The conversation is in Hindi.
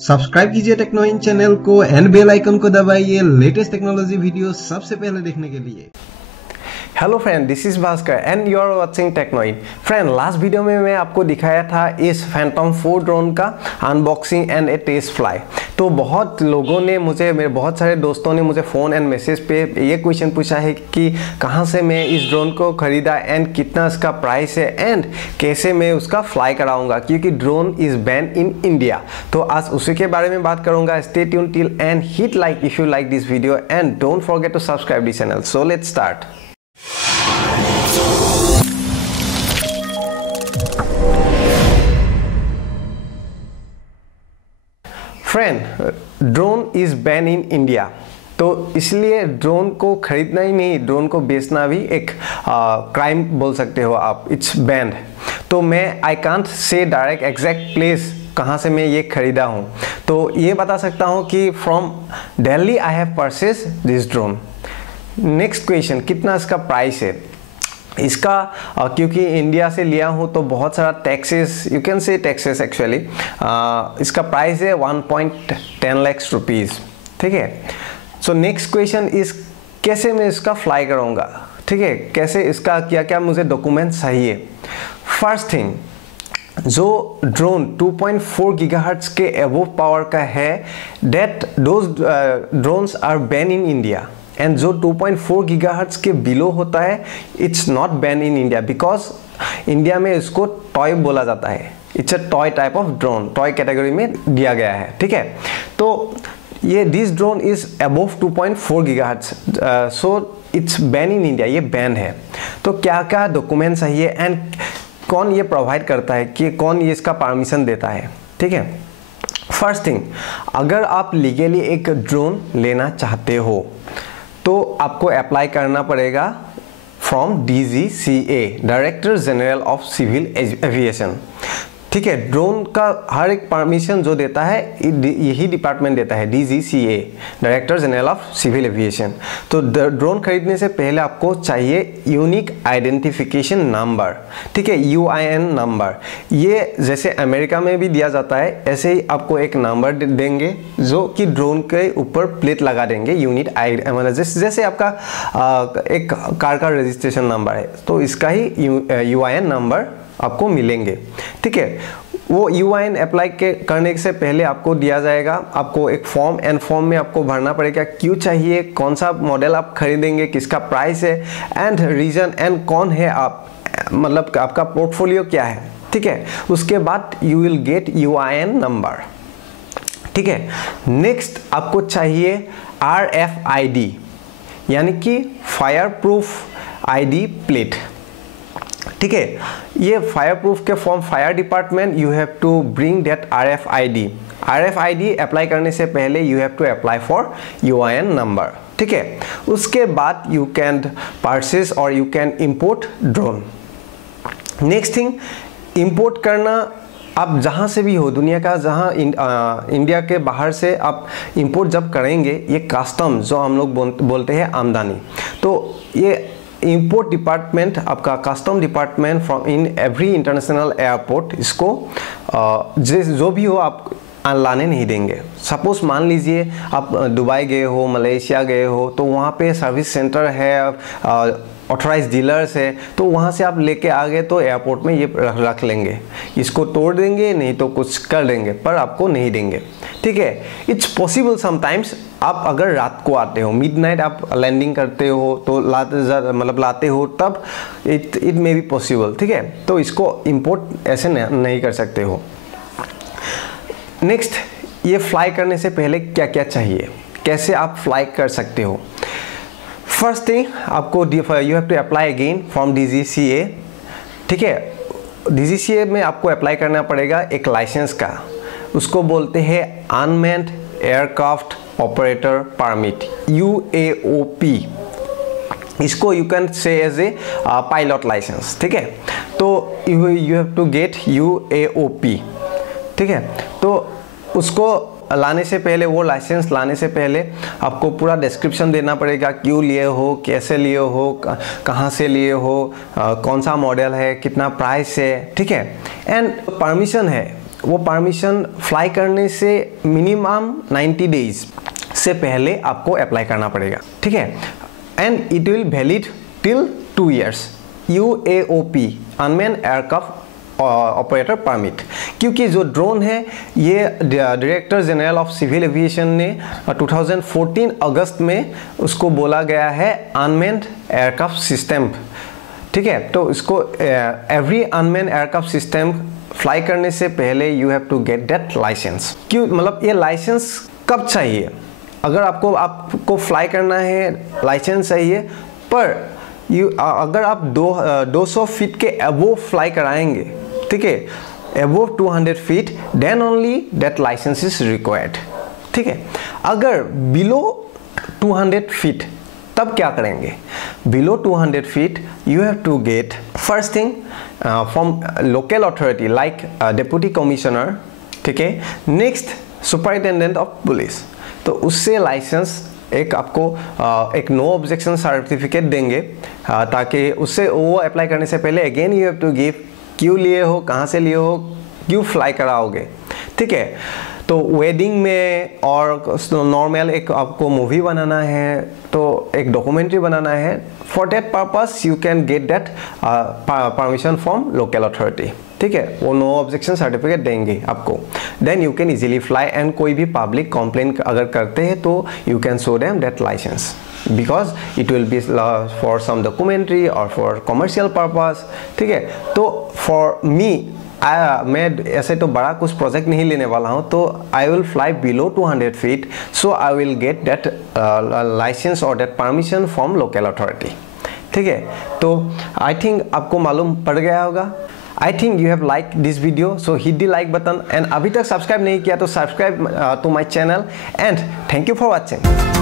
सब्सक्राइब कीजिए टेक्नो इन चैनल को एंड बेल आइकन को दबाइए लेटेस्ट टेक्नोलॉजी वीडियो सबसे पहले देखने के लिए। Hello friend, this is Bhaskar and you are watching Technoin. Friend, last video में मैं आपको दिखाया था इस फैंटम 4 ड्रोन का unboxing and a test fly. तो बहुत लोगों ने मेरे बहुत सारे दोस्तों ने मुझे फ़ोन एंड मैसेज पे ये क्वेश्चन पूछा है कि कहाँ से मैं इस ड्रोन को ख़रीदा एंड कितना इसका प्राइस है एंड कैसे मैं उसका फ्लाई कराऊंगा, क्योंकि drone is ban in India. तो आज उसी के बारे में बात करूंगा। Stay tune till end hit like if you like this video and don't forget to subscribe this channel. So let's start. Friend, drone is ban in India, तो इसलिए ड्रोन को खरीदना ही नहीं, ड्रोन को बेचना भी एक क्राइम बोल सकते हो आप। It's band. तो मैं I can't say direct exact place कहाँ से मैं ये खरीदा हूँ। तो ये बता सकता हूँ कि from Delhi I have purchase this drone. Next question, कितना इसका प्राइस है इसका? क्योंकि इंडिया से लिया हूँ तो बहुत सारा टैक्सेस, यू कैन से टैक्सेस एक्चुअली। इसका प्राइस है 1.10 लाख रुपीज़। ठीक है। सो नेक्स्ट क्वेश्चन इस, कैसे मैं इसका फ्लाई करूँगा? ठीक है, कैसे इसका क्या क्या मुझे डॉक्यूमेंट चाहिए? फर्स्ट थिंग, जो ड्रोन 2.4 गीगाहर्ट्ज के अबव पावर का है, that those drones are ban in India. And जो 2.4 गीगाहर्ट्ज के बिलो होता है, it's not ban in India because India में इसको टॉय बोला जाता है। It's a toy type of drone, toy category में दिया गया है। ठीक है। तो ये this drone is above 2.4 gigahertz, so it's ban in India, ये बैन है। तो क्या क्या डॉक्यूमेंट चाहिए एंड कौन ये प्रोवाइड करता है, कि कौन ये इसका परमिशन देता है? ठीक है। फर्स्ट थिंग, अगर आप लीगली एक ड्रोन लेना चाहते हो तो आपको अप्लाई करना पड़ेगा from DGCA, director general of civil aviation. ठीक है। ड्रोन का हर एक परमिशन जो देता है यही डिपार्टमेंट देता है, DGCA, director general of civil aviation. तो ड्रोन खरीदने से पहले आपको चाहिए यूनिक आइडेंटिफिकेशन नंबर। ठीक है, UIN नंबर। ये जैसे अमेरिका में भी दिया जाता है, ऐसे ही आपको एक नंबर देंगे जो कि ड्रोन के ऊपर प्लेट लगा देंगे। यूनिक मतलब जैसे आपका एक कार का रजिस्ट्रेशन नंबर है, तो इसका ही UIN नंबर आपको मिलेंगे। ठीक है। वो UIN अप्लाई करने से पहले आपको दिया जाएगा, आपको एक फॉर्म, एंड फॉर्म में आपको भरना पड़ेगा क्यों चाहिए, कौन सा मॉडल आप खरीदेंगे, किसका प्राइस है एंड रीजन, एंड कौन है आप, मतलब आपका पोर्टफोलियो क्या है। ठीक है। उसके बाद you will get UIN number. ठीक है। नेक्स्ट आपको चाहिए RFID, यानी कि फायर प्रूफ ID प्लेट। ठीक है। ये फायर प्रूफ के form fire department, you have to bring that RFID apply करने से पहले you have to apply for UIN number. ठीक है। उसके बाद यू कैन परचेज और you can import drone. Next thing, import करना आप जहाँ से भी हो दुनिया का, जहाँ इंडिया के बाहर से आप इंपोर्ट जब करेंगे, ये कस्टम जो हम लोग बोलते हैं आमदनी, तो ये इंपोर्ट डिपार्टमेंट, आपका custom department from in every international airport, इसको जो भी हो आप लाने नहीं देंगे। सपोज मान लीजिए आप दुबई गए हो, मलेशिया गए हो, तो वहाँ पे सर्विस सेंटर है, ऑथराइज डीलर्स है, तो वहाँ से आप लेके आ गए तो एयरपोर्ट में ये रख लेंगे, इसको तोड़ देंगे, नहीं तो कुछ कर देंगे, पर आपको नहीं देंगे। ठीक है। इट्स पॉसिबल समटाइम्स, आप अगर रात को आते हो, मिडनाइट आप लैंडिंग करते हो, तो लाते हो, तब इट मे बी पॉसिबल। ठीक है। तो इसको इंपोर्ट ऐसे नहीं कर सकते हो। नेक्स्ट, ये फ्लाई करने से पहले क्या क्या चाहिए, कैसे आप फ्लाई कर सकते हो? फर्स्ट थिंग, आपको you have to apply again from DGCA। ठीक है। DGCA में आपको अप्लाई करना पड़ेगा एक लाइसेंस का, उसको बोलते हैं unmanned aircraft operator permit, UAOP। इसको you can say as a pilot licence. ठीक है। तो you have to get UAOP। ठीक है। तो उसको लाने से पहले, वो लाइसेंस लाने से पहले आपको पूरा डिस्क्रिप्शन देना पड़ेगा, क्यों लिए हो, कैसे लिए हो, कहाँ से लिए हो, कौन सा मॉडल है, कितना प्राइस है। ठीक है। एंड परमिशन है, वो परमिशन फ्लाई करने से मिनिमम 90 डेज से पहले आपको अप्लाई करना पड़ेगा, ठीक है। And it will valid till 2 years UAOP unmanned aircraft operator permit. क्योंकि जो ड्रोन है ये director general of civil aviation ने 2014 अगस्त में उसको बोला गया है अनमैन्ड एयरक्राफ्ट सिस्टम, ठीक है। तो इसको every unmanned aircraft system fly करने से पहले you have to get that licence. क्यों, मतलब ये लाइसेंस कब चाहिए? अगर आपको फ्लाई करना है लाइसेंस चाहिए, पर अगर आप 200 फीट के अबोव फ्लाई कराएंगे, ठीक है, above 200 feet, then only that licence is required, ठीक है। अगर बिलो 200 फीट तब क्या करेंगे? Below 200 feet you have to get first thing from local authority like deputy commissioner, ठीक है। नेक्स्ट सुपरिटेंडेंट ऑफ पुलिस, तो उससे लाइसेंस एक आपको एक नो ऑब्जेक्शन सर्टिफिकेट देंगे, ताकि उससे वो अप्लाई करने से पहले again you have to give क्यों लिए हो, कहाँ से लिए हो, क्यों फ्लाई कराओगे, ठीक है। तो वेडिंग में और नॉर्मल एक आपको मूवी बनाना है, तो एक डॉक्यूमेंट्री बनाना है, for that purpose you can get that permission from local authority, ठीक है। वो नो ऑब्जेक्शन सर्टिफिकेट देंगे आपको, then you can easily fly. And कोई भी पब्लिक कंप्लेंट अगर करते हैं तो you can show them that licence, because it will be for some documentary or for commercial purpose, ठीक है। तो for me मैं ऐसे तो बड़ा कुछ प्रोजेक्ट नहीं लेने वाला हूँ, तो I will fly below 200 feet, so I will get that licence और that permission from local authority, ठीक है। तो आई थिंक आपको मालूम पड़ गया होगा। I think you have like this video, so hit the like button. And अभी तक सब्सक्राइब नहीं किया तो subscribe to my channel. And thank you for watching.